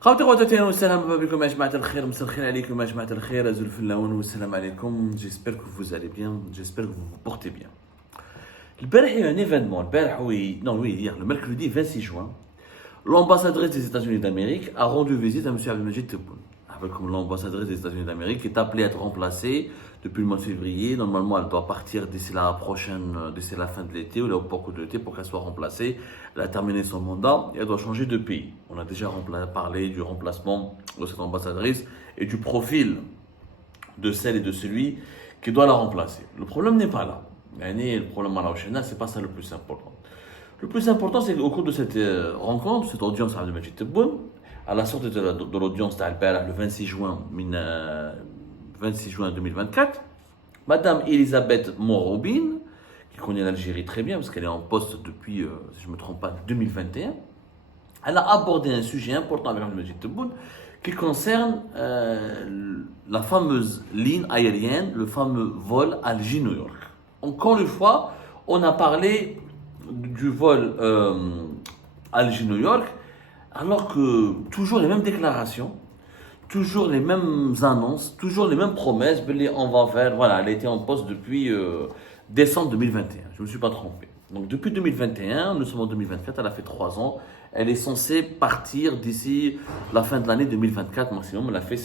خوتي خواتاتي والسلام بكم يا جماعة الخير مساء الخير عليكم يا جماعة الخير أزول في اللون والسلام عليكم j'espère que vous allez bien j'espère que vous vous portez bien البارح il y a un événement البارح oui non oui hier le mercredi 26 juin l'ambassadrice des États-Unis d'Amérique a rendu visite à M. Abdelmajid Tebboune comme l'ambassadrice des États-Unis d'Amérique est appelée à être remplacée depuis le mois de février. Normalement, elle doit partir d'ici la fin de l'été ou au cours de l'été pour qu'elle soit remplacée. Elle a terminé son mandat et elle doit changer de pays. On a déjà parlé du remplacement de cette ambassadrice et du profil de celle et de celui qui doit la remplacer. Le problème n'est pas là. Le problème à la Oshena, c'est pas ça le plus important. Le plus important, c'est qu'au cours de cette rencontre, cette audience avec Abdelmajid Tebboune, à la sortie de l'audience d'Albert le 26 juin 2024, Madame Elisabeth Morrobine, qui connaît l'Algérie très bien parce qu'elle est en poste depuis, si je ne me trompe pas, 2021, elle a abordé un sujet important avec Abdelmajid Tebboune qui concerne la fameuse ligne aérienne, le fameux vol Alger-New York. Encore une fois, on a parlé du vol Alger-New York, alors que toujours les mêmes déclarations, toujours les mêmes annonces, toujours les mêmes promesses, on va faire, voilà, elle était en poste depuis décembre 2021, je ne me suis pas trompé. Donc depuis 2021, nous sommes en 2024, elle a fait 3 ans, elle est censée partir d'ici la fin de l'année 2024 maximum, elle a fait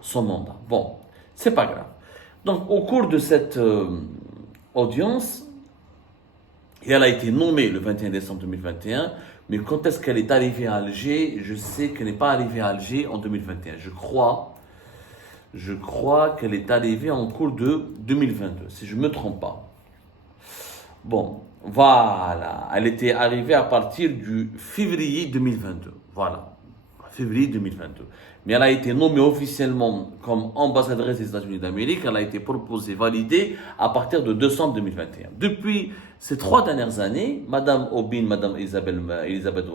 son mandat. Bon, c'est pas grave. Donc au cours de cette audience, et elle a été nommée le 21 décembre 2021, mais quand est-ce qu'elle est arrivée à Alger? Je sais qu'elle n'est pas arrivée à Alger en 2021. Je crois qu'elle est arrivée en cours de 2022, si je ne me trompe pas. Bon, voilà. Elle était arrivée à partir du février 2022. Voilà, février 2022. Mais elle a été nommée officiellement comme ambassadrice des États-Unis d'Amérique. Elle a été proposée, validée à partir de décembre 2021. Depuis ces 3 dernières années, Madame Elisabeth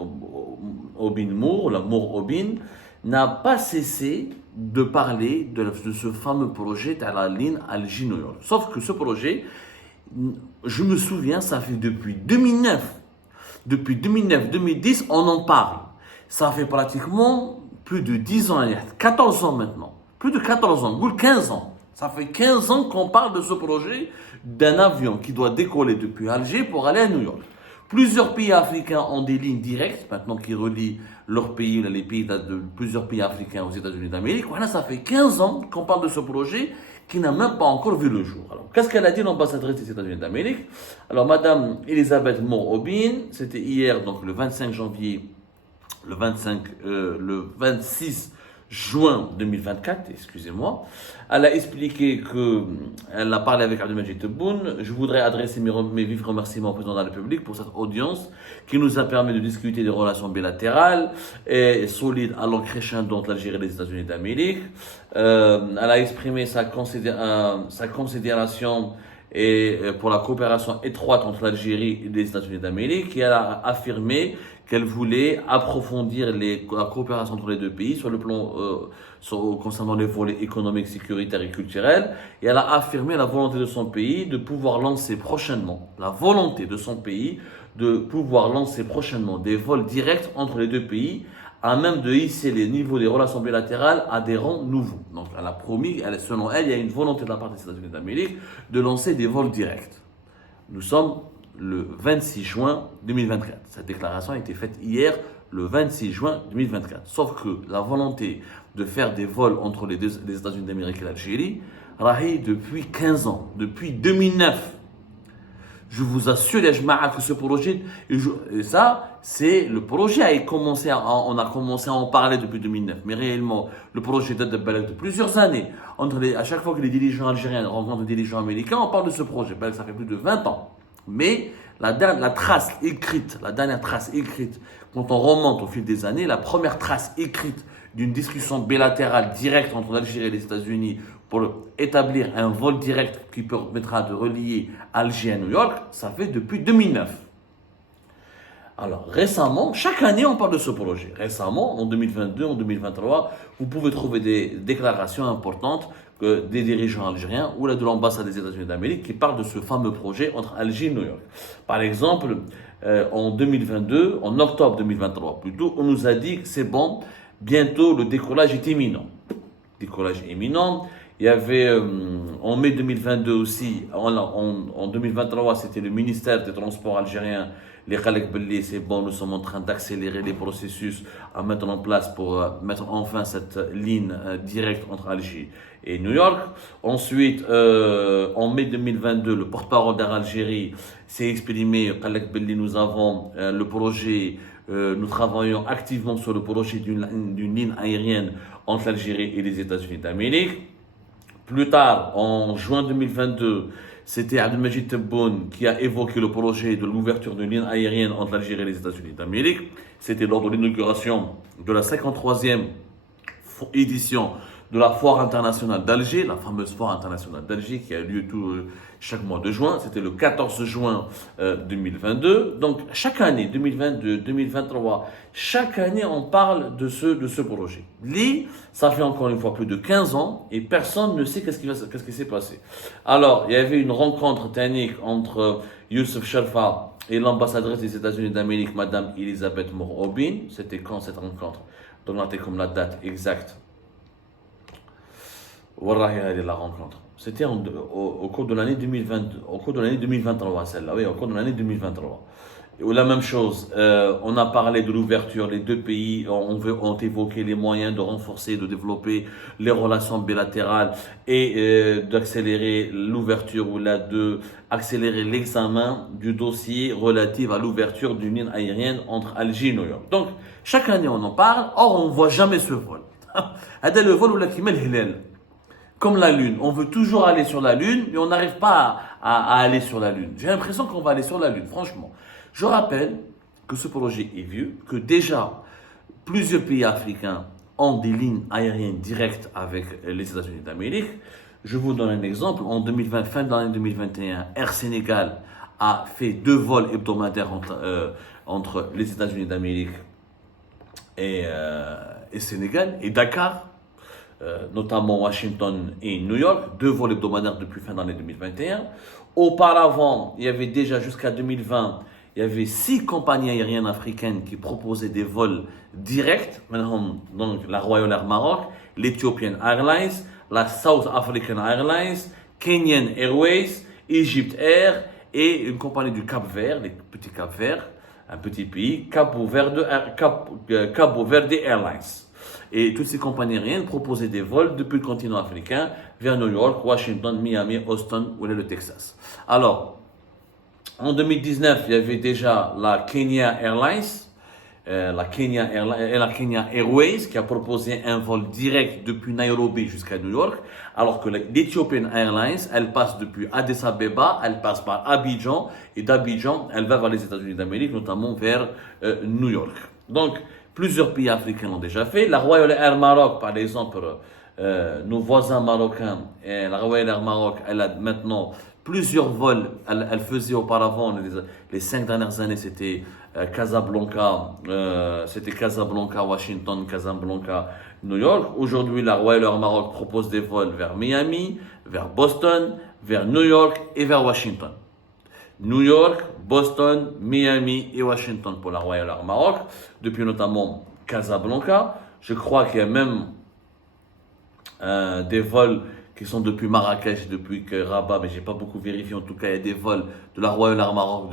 Aubin Moore, la Moore Aubin, n'a pas cessé de parler de ce fameux projet de la ligne Alger-New York. Sauf que ce projet, je me souviens, ça fait depuis 2009. Depuis 2009-2010, on en parle. Ça fait pratiquement plus de 10 ans, 14 ans maintenant. Plus de 14 ans, 15 ans. Ça fait 15 ans qu'on parle de ce projet d'un avion qui doit décoller depuis Alger pour aller à New York. Plusieurs pays africains ont des lignes directes, maintenant qui relient leur pays, les pays de plusieurs pays africains aux États-Unis d'Amérique. Voilà, ça fait 15 ans qu'on parle de ce projet qui n'a même pas encore vu le jour. Alors, qu'est-ce qu'elle a dit l'ambassadrice des États-Unis d'Amérique? Alors, Madame Elisabeth Moore-Aubin, c'était hier, donc le 25 janvier, le 26 juin 2024, excusez-moi, elle a expliqué qu'elle a parlé avec Abdelmajid Tebboune. Je voudrais adresser mes vifs remerciements au président de la République pour cette audience qui nous a permis de discuter des relations bilatérales et solides allant crescendo entre l'Algérie et les États-Unis d'Amérique. Elle a exprimé sa considération et pour la coopération étroite entre l'Algérie et les États-Unis d'Amérique, et elle a affirmé qu'elle voulait approfondir la coopération entre les deux pays sur le plan concernant les volets économiques, sécuritaires et culturels, et elle a affirmé la volonté de son pays de pouvoir lancer prochainement, des vols directs entre les deux pays, à même de hisser les niveaux des relations bilatérales à des rangs nouveaux. Donc elle a promis, selon elle, il y a une volonté de la part des États-Unis d'Amérique de lancer des vols directs. Nous sommes le 26 juin 2024. Cette déclaration a été faite hier, le 26 juin 2024. Sauf que la volonté de faire des vols entre les États-Unis d'Amérique et l'Algérie, depuis 15 ans, depuis 2009. Je vous assure, les jma'a, que ce projet, et ça, c'est le projet on a commencé à en parler depuis 2009. Mais réellement, le projet date de plusieurs années. À chaque fois que les dirigeants algériens rencontrent des dirigeants américains, on parle de ce projet. Ça fait plus de 20 ans. Mais la dernière trace écrite, quand on remonte au fil des années, la première trace écrite d'une discussion bilatérale directe entre l'Algérie et les États-Unis pour établir un vol direct qui permettra de relier Alger à New York, ça fait depuis 2009. Alors récemment, chaque année on parle de ce projet. Récemment, en 2022, en 2023, vous pouvez trouver des déclarations importantes des dirigeants algériens ou de l'ambassade des États-Unis d'Amérique qui parlent de ce fameux projet entre Alger et New York. Par exemple, en 2022, en octobre 2023 plutôt, on nous a dit que c'est bon, bientôt le décollage est imminent. Décollage imminent. Il y avait en mai 2022 aussi, en 2023, c'était le ministère des Transports algérien, les Khalek Belli, c'est bon, nous sommes en train d'accélérer les processus à mettre en place pour mettre enfin cette ligne directe entre Alger et New York. Ensuite, en mai 2022, le porte-parole d'Air Algérie s'est exprimé, Khalek Belli, nous avons le projet, nous travaillons activement sur le projet d'une ligne aérienne entre l'Algérie et les États-Unis d'Amérique. Plus tard, en juin 2022, c'était Abdelmajid Tebboune qui a évoqué le projet de l'ouverture d'une ligne aérienne entre l'Algérie et les États-Unis d'Amérique. C'était lors de l'inauguration de la 53e édition de la Foire internationale d'Alger, la fameuse Foire internationale d'Alger qui a lieu chaque mois de juin. C'était le 14 juin 2022. Donc chaque année, 2022, 2023, chaque année on parle de ce projet. Ça fait encore une fois plus de 15 ans et personne ne sait qu'est-ce qui s'est passé. Alors, il y avait une rencontre technique entre Youssef Sherfa et l'ambassadrice des États-Unis d'Amérique, Madame Elisabeth Moore-Aubin. C'était quand cette rencontre? Donnez comme la date exacte. La rencontre. C'était au cours de l'année 2022, au cours de l'année 2023, celle-là, oui, au cours de l'année 2023. Et la même chose, on a parlé de l'ouverture, les deux pays ont évoqué les moyens de renforcer, de développer les relations bilatérales et d'accélérer l'ouverture ou accélérer l'examen du dossier relatif à l'ouverture d'une ligne aérienne entre Alger et New York. Donc, chaque année on en parle, or on ne voit jamais ce vol. C'est le vol où la kimel hilal. Comme la Lune, on veut toujours aller sur la Lune, mais on n'arrive pas à aller sur la Lune. J'ai l'impression qu'on va aller sur la Lune, franchement. Je rappelle que ce projet est vieux, que déjà plusieurs pays africains ont des lignes aériennes directes avec les États-Unis d'Amérique. Je vous donne un exemple. En 2020, fin de l'année 2021, Air Sénégal a fait 2 vols hebdomadaires entre les États-Unis d'Amérique et Sénégal et Dakar. Notamment Washington et New York, 2 vols hebdomadaires depuis fin d'année 2021. Auparavant, il y avait déjà jusqu'à 2020, il y avait 6 compagnies aériennes africaines qui proposaient des vols directs. Maintenant, donc la Royal Air Maroc, l'Ethiopian Airlines, la South African Airlines, Kenyan Airways, Egypt Air et une compagnie du Cap Vert, les petits Cap Vert, un petit pays, Cabo Verde Airlines. Et toutes ces compagnies aériennes proposaient des vols depuis le continent africain vers New York, Washington, Miami, Austin ou le Texas. Alors, en 2019, il y avait déjà la Kenya Airlines, la Kenya Airways qui a proposé un vol direct depuis Nairobi jusqu'à New York, alors que l'Ethiopian Airlines, elle passe depuis Addis Abeba, elle passe par Abidjan, et d'Abidjan, elle va vers les États-Unis d'Amérique, notamment vers New York. Donc, plusieurs pays africains l'ont déjà fait. La Royal Air Maroc, par exemple, nos voisins marocains, la Royal Air Maroc, elle a maintenant plusieurs vols. Elle faisait auparavant, les 5 dernières années, c'était Casablanca, Washington, Casablanca, New York. Aujourd'hui, la Royal Air Maroc propose des vols vers Miami, vers Boston, vers New York et vers Washington. New York, Boston, Miami et Washington pour la Royal Air Maroc, depuis notamment Casablanca. Je crois qu'il y a même des vols qui sont depuis Marrakech, depuis Rabat, mais je n'ai pas beaucoup vérifié. En tout cas, il y a des vols de la Royal Air Maroc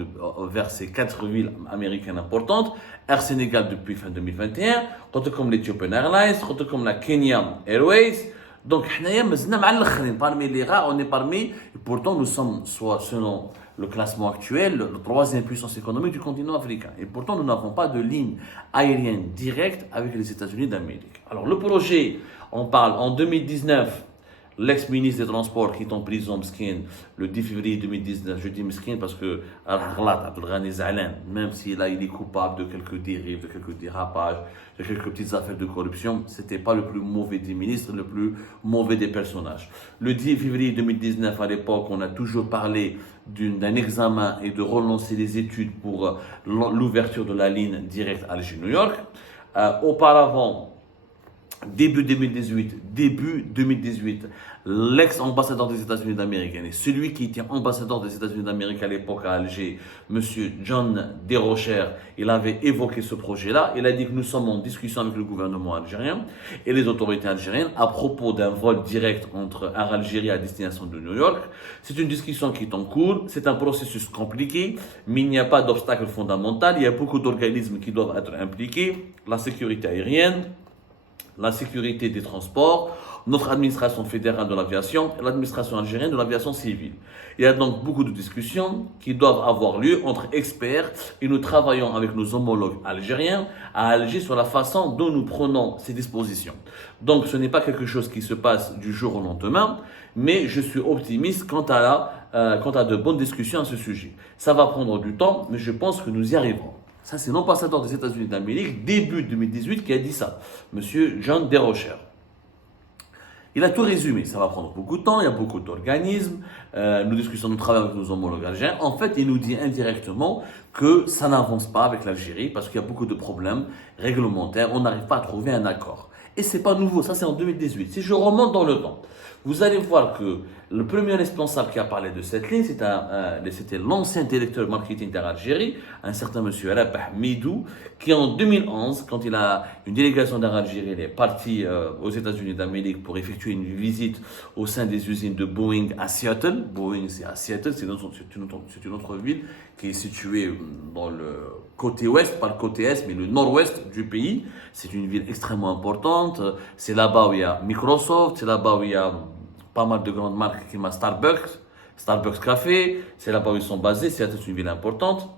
vers ces 4 villes américaines importantes. Air Sénégal depuis fin 2021, comme l'Ethiopian Airlines, comme la Kenya Airways. Donc, parmi les rares, on est parmi, et pourtant nous sommes, soit selon le classement actuel, la 3e puissance économique du continent africain. Et pourtant, nous n'avons pas de ligne aérienne directe avec les États-Unis d'Amérique. Alors, le projet, on parle en 2019, l'ex-ministre des Transports qui est en prison, Mskin, le 10 février 2019. Je dis Mskin parce que, même si là il est coupable de quelques dérives, de quelques dérapages, de quelques petites affaires de corruption, c'était pas le plus mauvais des ministres, le plus mauvais des personnages. Le 10 février 2019, à l'époque, on a toujours parlé d'un examen et de relancer les études pour l'ouverture de la ligne directe Alger-New York. Auparavant, Début 2018, l'ex-ambassadeur des États-Unis d'Amérique, et celui qui était ambassadeur des États-Unis d'Amérique à l'époque à Alger, monsieur John Desrochers, il avait évoqué ce projet-là. Il a dit que nous sommes en discussion avec le gouvernement algérien et les autorités algériennes à propos d'un vol direct entre Air Algérie à destination de New York. C'est une discussion qui est en cours, c'est un processus compliqué, mais il n'y a pas d'obstacle fondamental. Il y a beaucoup d'organismes qui doivent être impliqués, la sécurité aérienne, la sécurité des transports, notre administration fédérale de l'aviation et l'administration algérienne de l'aviation civile. Il y a donc beaucoup de discussions qui doivent avoir lieu entre experts et nous travaillons avec nos homologues algériens à Alger sur la façon dont nous prenons ces dispositions. Donc ce n'est pas quelque chose qui se passe du jour au lendemain, mais je suis optimiste quant à de bonnes discussions à ce sujet. Ça va prendre du temps, mais je pense que nous y arriverons. Ça, c'est l'ambassadeur des États-Unis d'Amérique, début 2018, qui a dit ça, monsieur John Desrochers. Il a tout résumé. Ça va prendre beaucoup de temps, il y a beaucoup d'organismes, nous discutons, nous travaillons avec nos homologues algériens. En fait, il nous dit indirectement que ça n'avance pas avec l'Algérie parce qu'il y a beaucoup de problèmes réglementaires, on n'arrive pas à trouver un accord. Et c'est pas nouveau, ça c'est en 2018. Si je remonte dans le temps, vous allez voir que le premier responsable qui a parlé de cette ligne, c'était l'ancien directeur marketing d'Air Algérie, un certain monsieur Rabah Midou, qui en 2011, quand il a une délégation d'Air Algérie, il est parti aux États-Unis d'Amérique pour effectuer une visite au sein des usines de Boeing à Seattle. Boeing, c'est à Seattle, c'est une autre ville qui est située dans le côté ouest, pas le côté est, mais le nord-ouest du pays. C'est une ville extrêmement importante. C'est là-bas où il y a Microsoft, c'est là-bas où il y a pas mal de grandes marques qui m'a Starbucks Café, c'est là-bas où ils sont basés, c'est une ville importante.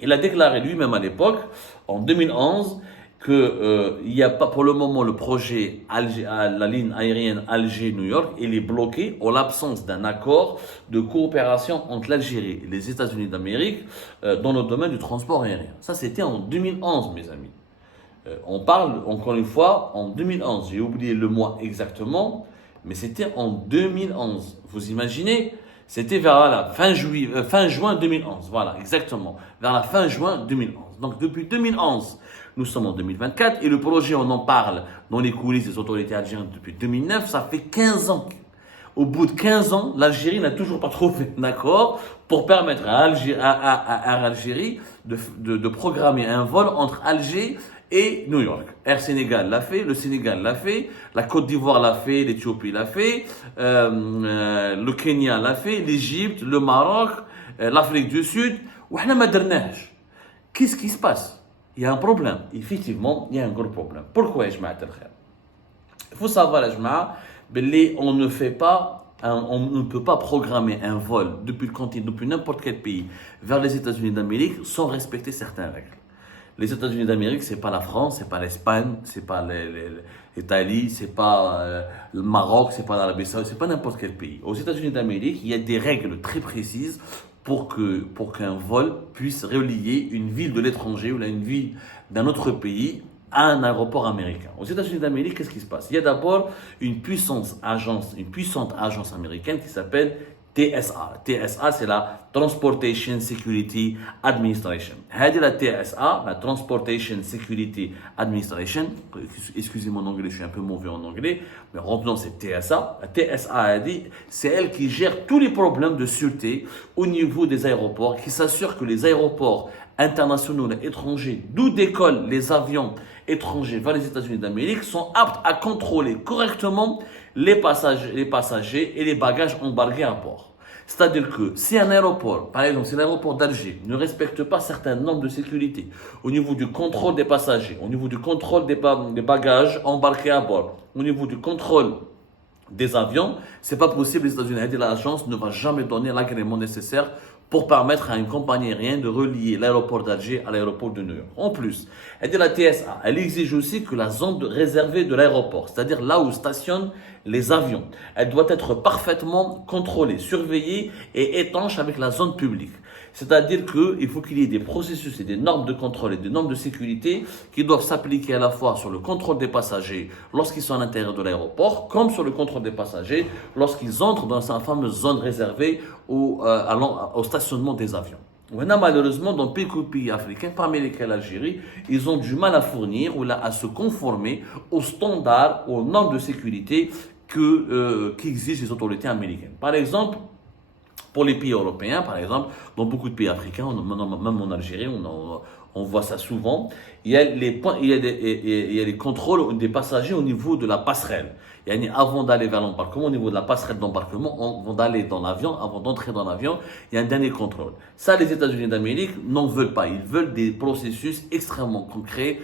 Il a déclaré lui-même à l'époque, en 2011, qu'il n'y a pas pour le moment le projet la ligne aérienne Alger-New York, il est bloqué en l'absence d'un accord de coopération entre l'Algérie et les États-Unis d'Amérique dans le domaine du transport aérien. Ça, c'était en 2011, mes amis. On parle, encore une fois, en 2011. J'ai oublié le mois exactement, mais c'était en 2011. Vous imaginez? C'était vers la fin juin 2011. Voilà, exactement. Vers la fin juin 2011. Donc, depuis 2011, nous sommes en 2024 et le projet, on en parle dans les coulisses des autorités algériennes depuis 2009. Ça fait 15 ans. Au bout de 15 ans, l'Algérie n'a toujours pas trouvé un accord pour permettre à Algérie de programmer un vol entre Alger et New York. Air Sénégal l'a fait, le Sénégal l'a fait, la Côte d'Ivoire l'a fait, l'Éthiopie l'a fait, le Kenya l'a fait, l'Égypte, le Maroc, l'Afrique du Sud. Qu'est-ce qui se passe? Il y a un problème. Effectivement, il y a un gros problème. Pourquoi, Jamaat al-Khair? Il faut savoir, Jamaat, on ne peut pas programmer un vol depuis le continent, depuis n'importe quel pays, vers les États-Unis d'Amérique sans respecter certaines règles. Les États-Unis d'Amérique, c'est pas la France, c'est pas l'Espagne, c'est pas l'Italie, c'est pas le Maroc, c'est pas l'Arabie Saoudite, c'est pas n'importe quel pays. Aux États-Unis d'Amérique, il y a des règles très précises pour qu'un vol puisse relier une ville de l'étranger ou une ville d'un autre pays à un aéroport américain. Aux États-Unis d'Amérique, qu'est-ce qui se passe? Il y a d'abord une puissante agence américaine qui s'appelle TSA. TSA, c'est la Transportation Security Administration. La TSA, la Transportation Security Administration, excusez mon anglais, je suis un peu mauvais en anglais, mais retenons c'est TSA. La TSA a dit, c'est elle qui gère tous les problèmes de sûreté au niveau des aéroports, qui s'assure que les aéroports internationaux et étrangers, d'où décollent les avions étrangers vers les États-Unis d'Amérique, sont aptes à contrôler correctement les passagers et les bagages embarqués à bord. C'est-à-dire que si un aéroport, par exemple si l'aéroport d'Alger ne respecte pas certaines normes de sécurité au niveau du contrôle des passagers, au niveau du contrôle des bagages embarqués à bord, au niveau du contrôle des avions, c'est pas possible. Les États-Unis et l'agence ne va jamais donner l'agrément nécessaire pour permettre à une compagnie aérienne de relier l'aéroport d'Alger à l'aéroport de New York. En plus, la TSA, elle exige aussi que la zone réservée de l'aéroport, c'est-à-dire là où stationnent les avions, elle doit être parfaitement contrôlée, surveillée et étanche avec la zone publique. C'est-à-dire qu'il faut qu'il y ait des processus et des normes de contrôle et des normes de sécurité qui doivent s'appliquer à la fois sur le contrôle des passagers lorsqu'ils sont à l'intérieur de l'aéroport, comme sur le contrôle des passagers lorsqu'ils entrent dans sa fameuse zone réservée au stationnement des avions. Voilà, malheureusement, dans beaucoup de pays africains, parmi lesquels l'Algérie, ils ont du mal à fournir ou à se conformer aux standards, aux normes de sécurité qu'exigent les autorités américaines. Par exemple, pour les pays européens, par exemple, dans beaucoup de pays africains, même en Algérie, on voit ça souvent, il y a les contrôles des passagers au niveau de la passerelle. Avant d'aller vers l'embarquement, au niveau de la passerelle d'embarquement, avant d'aller dans l'avion, avant d'entrer dans l'avion, il y a un dernier contrôle. Ça, les États-Unis d'Amérique n'en veulent pas. Ils veulent des processus extrêmement concrets.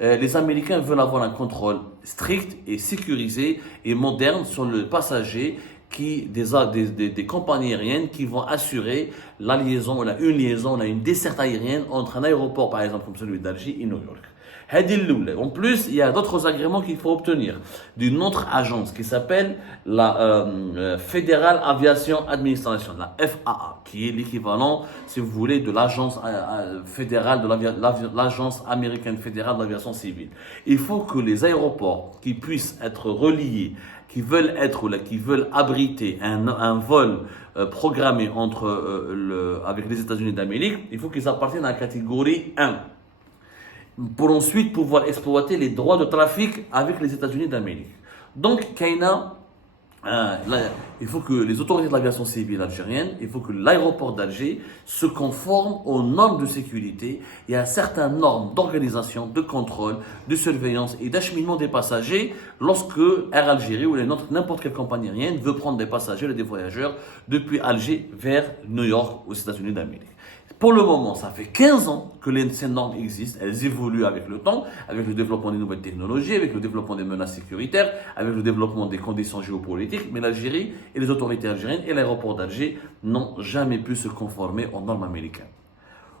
Les Américains veulent avoir un contrôle strict et sécurisé et moderne sur le passager des compagnies aériennes qui vont assurer la liaison, on a une desserte aérienne entre un aéroport, par exemple, comme celui d'Alger et New York. En plus, il y a d'autres agréments qu'il faut obtenir d'une autre agence qui s'appelle la Federal Aviation Administration, la FAA, qui est l'équivalent, si vous voulez, de l'agence fédérale, l'agence américaine fédérale de l'aviation civile. Il faut que les aéroports qui puissent être reliés, qui veulent abriter un vol programmé avec les États-Unis d'Amérique, il faut qu'ils appartiennent à la catégorie 1 pour ensuite pouvoir exploiter les droits de trafic avec les États-Unis d'Amérique. Donc, il faut que les autorités de l'aviation civile algérienne, il faut que l'aéroport d'Alger se conforme aux normes de sécurité et à certaines normes d'organisation, de contrôle, de surveillance et d'acheminement des passagers lorsque Air Algérie ou n'importe quelle compagnie aérienne veut prendre des passagers et des voyageurs depuis Alger vers New York aux États-Unis d'Amérique. Pour le moment, ça fait 15 ans que ces normes existent. Elles évoluent avec le temps, avec le développement des nouvelles technologies, avec le développement des menaces sécuritaires, avec le développement des conditions géopolitiques. Mais l'Algérie et les autorités algériennes et l'aéroport d'Alger n'ont jamais pu se conformer aux normes américaines.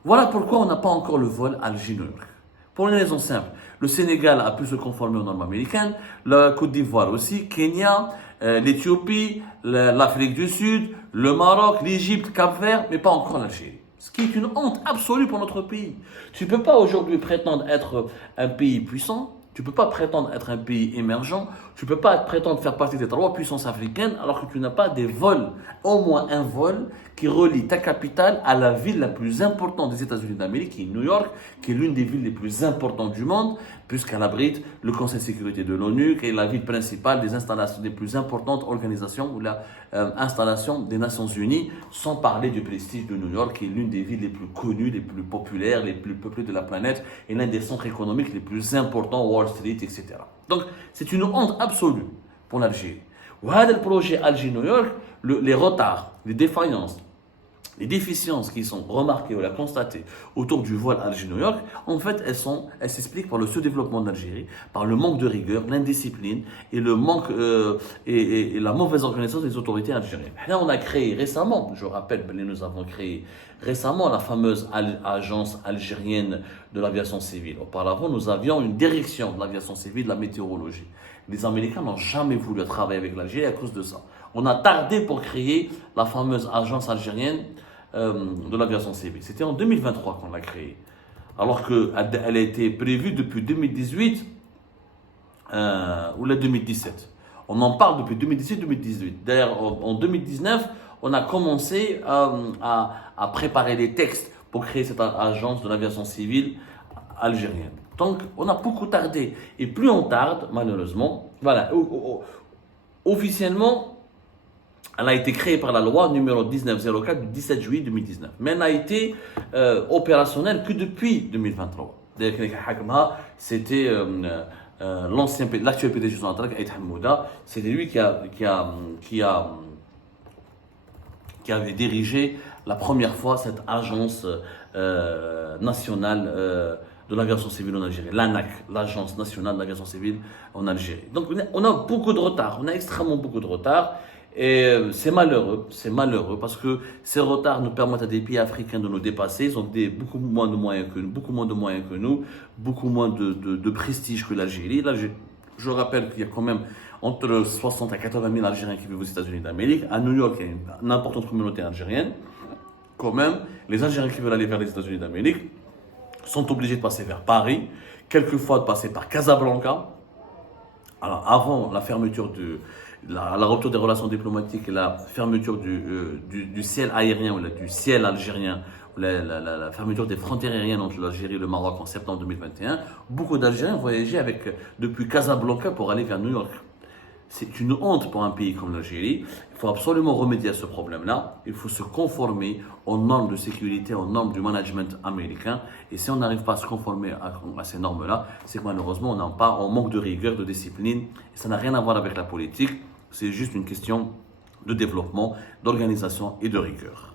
Voilà pourquoi on n'a pas encore le vol Alger-New York. Pour une raison simple. Le Sénégal a pu se conformer aux normes américaines, la Côte d'Ivoire aussi, Kenya, l'Éthiopie, l'Afrique du Sud, le Maroc, l'Égypte, Cap-Vert, mais pas encore l'Algérie. Ce qui est une honte absolue pour notre pays. Tu ne peux pas aujourd'hui prétendre être un pays puissant, tu ne peux pas prétendre être un pays émergent, tu ne peux pas prétendre faire partie des 3 puissances africaines alors que tu n'as pas des vols, au moins un vol qui relie ta capitale à la ville la plus importante des États-Unis d'Amérique, qui est New York, qui est l'une des villes les plus importantes du monde, puisqu'elle abrite le Conseil de sécurité de l'ONU, qui est la ville principale des installations des plus importantes organisations ou la installation des Nations Unies, sans parler du prestige de New York, qui est l'une des villes les plus connues, les plus populaires, les plus peuplées de la planète, et l'un des centres économiques les plus importants, Wall Street, etc. Donc, c'est une honte absolue pour l'Algérie. Le projet Alger-New York, les retards, les défaillances, les déficiences qui sont remarquées ou constatées autour du vol Alger-New York, en fait, elles s'expliquent par le sous-développement d'Algérie, par le manque de rigueur, l'indiscipline et le manque et la mauvaise organisation des autorités algériennes. Là, on a créé récemment, je rappelle, nous avons créé récemment la fameuse agence algérienne de l'aviation civile. Auparavant, nous avions une direction de l'aviation civile, de la météorologie. Les Américains n'ont jamais voulu travailler avec l'Algérie à cause de ça. On a tardé pour créer la fameuse agence algérienne de l'aviation civile. C'était en 2023 qu'on l'a créée. Alors qu'elle a été prévue depuis 2018 ou la 2017. On en parle depuis 2017-2018. D'ailleurs, en 2019, on a commencé à préparer les textes pour créer cette agence de l'aviation civile algérienne. Donc, on a beaucoup tardé. Et plus on tarde, malheureusement, voilà, officiellement, elle a été créée par la loi numéro 1904 du 17 juillet 2019. Mais elle n'a été opérationnelle que depuis 2023. C'était l'actuel PDG de Sonatrach, Aït Hamouda. C'était lui qui avait dirigé la première fois cette agence nationale de l'aviation civile en Algérie, l'ANAC, l'Agence nationale de l'aviation civile en Algérie. Donc on a beaucoup de retard, on a extrêmement beaucoup de retard. Et c'est malheureux parce que ces retards nous permettent à des pays africains de nous dépasser. Ils ont beaucoup moins de moyens que nous, beaucoup moins de prestige que l'Algérie. Là, je rappelle qu'il y a quand même entre 60 à 80 000 Algériens qui vivent aux États-Unis d'Amérique. À New York, il y a une importante communauté algérienne. Quand même, les Algériens qui veulent aller vers les États-Unis d'Amérique sont obligés de passer vers Paris, quelquefois de passer par Casablanca. Alors, avant la fermeture la rupture des relations diplomatiques et la fermeture du ciel aérien ou du ciel algérien la fermeture des frontières aériennes entre l'Algérie et le Maroc en septembre 2021, beaucoup d'Algériens voyageaient depuis Casablanca pour aller vers New York. C'est une honte pour un pays comme l'Algérie. Il faut absolument remédier à ce problème-là. Il faut se conformer aux normes de sécurité, aux normes du management américain. Et si on n'arrive pas à se conformer à ces normes-là, c'est que malheureusement, on manque de rigueur, de discipline. Et ça n'a rien à voir avec la politique. C'est juste une question de développement, d'organisation et de rigueur.